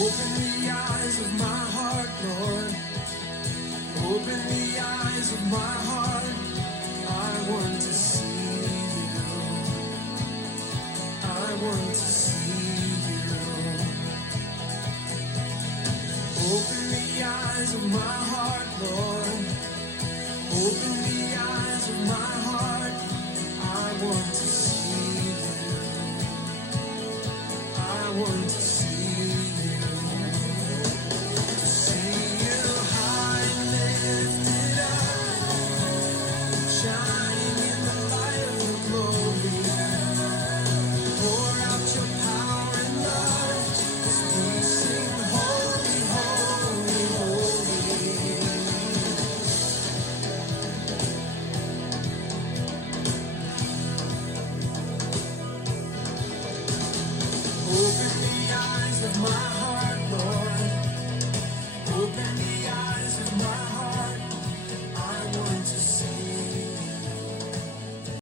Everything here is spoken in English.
Open the eyes of my heart, Lord. Open the eyes of my heart. I want to see you. I want to see you. Open the eyes of my heart, Lord. Open the eyes of my heart. I want to see you. I want to see you. Open the eyes of my heart.